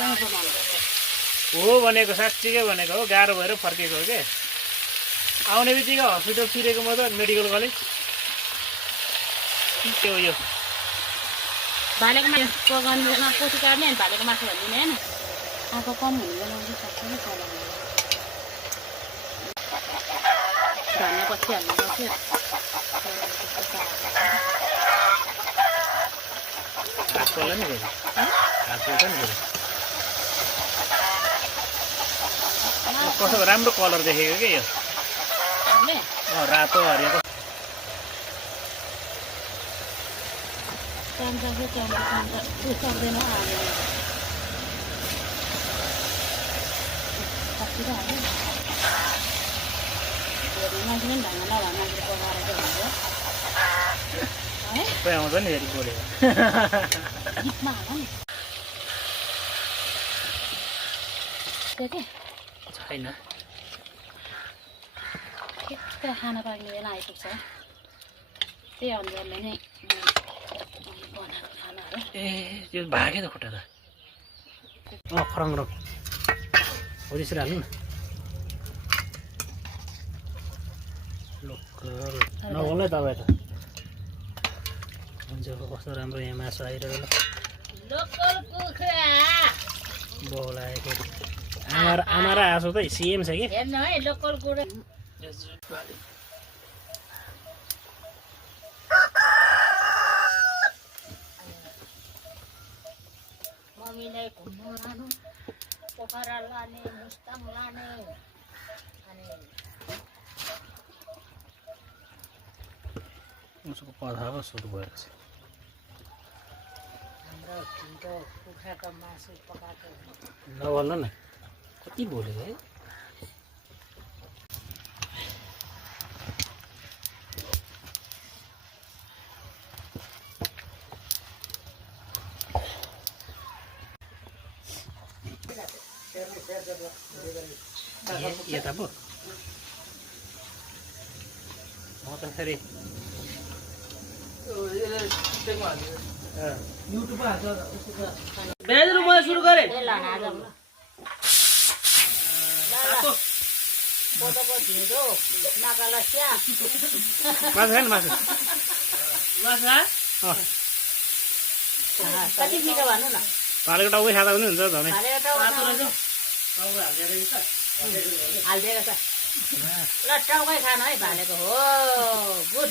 हो भनेको साँच्चीकै भनेको हो गाह्रो भएर फर्केको हो के आउने बित्तिकै हस्पिटल छिरेको म त मेडिकल कलेज त्यो यो भालेको मासु पकाउनुमा पोथी काट्ने अनि भालेको मासु भनिदिने होइन आँखा कम हुने बनाउनु सक्छ नि चलाउनु धनियाँ पछि हाल्नु पर्छ हातकोला नि फेरि हातको नि फेरि कस्तो राम्रो कलर देखेको के यो रातो हरियो सक्दैन मान्छे पनि ढङ्ग नभए मान्छे पकाएर चाहिँ हुन्छ खोइ आउँछ नि फेरि बोलेको गीतमा हाल नि त्यो के छैन ठिक्क खाना पाक्ने बेला आइपुग्छ त्यही अनुसारले नै बनाएको खानाहरू ए त्यो भाग्यो त खुट्टा त खरङ रङ हो त्यसरी हाल्नु न लोकल नहोला तपाईँ त हुन्छ कस्तो राम्रो यहाँ मासु आइरहेको लोकल कुखुरा बोलाएको आमा र आँसु त सेम छ कि हेर्नु है लोकल कुखुरा मम्मीलाई घुम्नु लानु पोखरा लाने मुस्ताङ लाने अनि उसको कथा पो सुरु भएको छ हाम्रो ढिँडो कुखुराको मासु पकाएको नभन्नु न कति बोलेको है यता पो म त फेरि सुरु गरेँ कोदोको ढिँडो नकाला स्या मासु छैन मासु कति मिठो भन्नु न भालेको टाउकै खाँदा पनि हुन्छ झनै हालिदिएको छ ल टाउकै खानु है भालेको हो गुड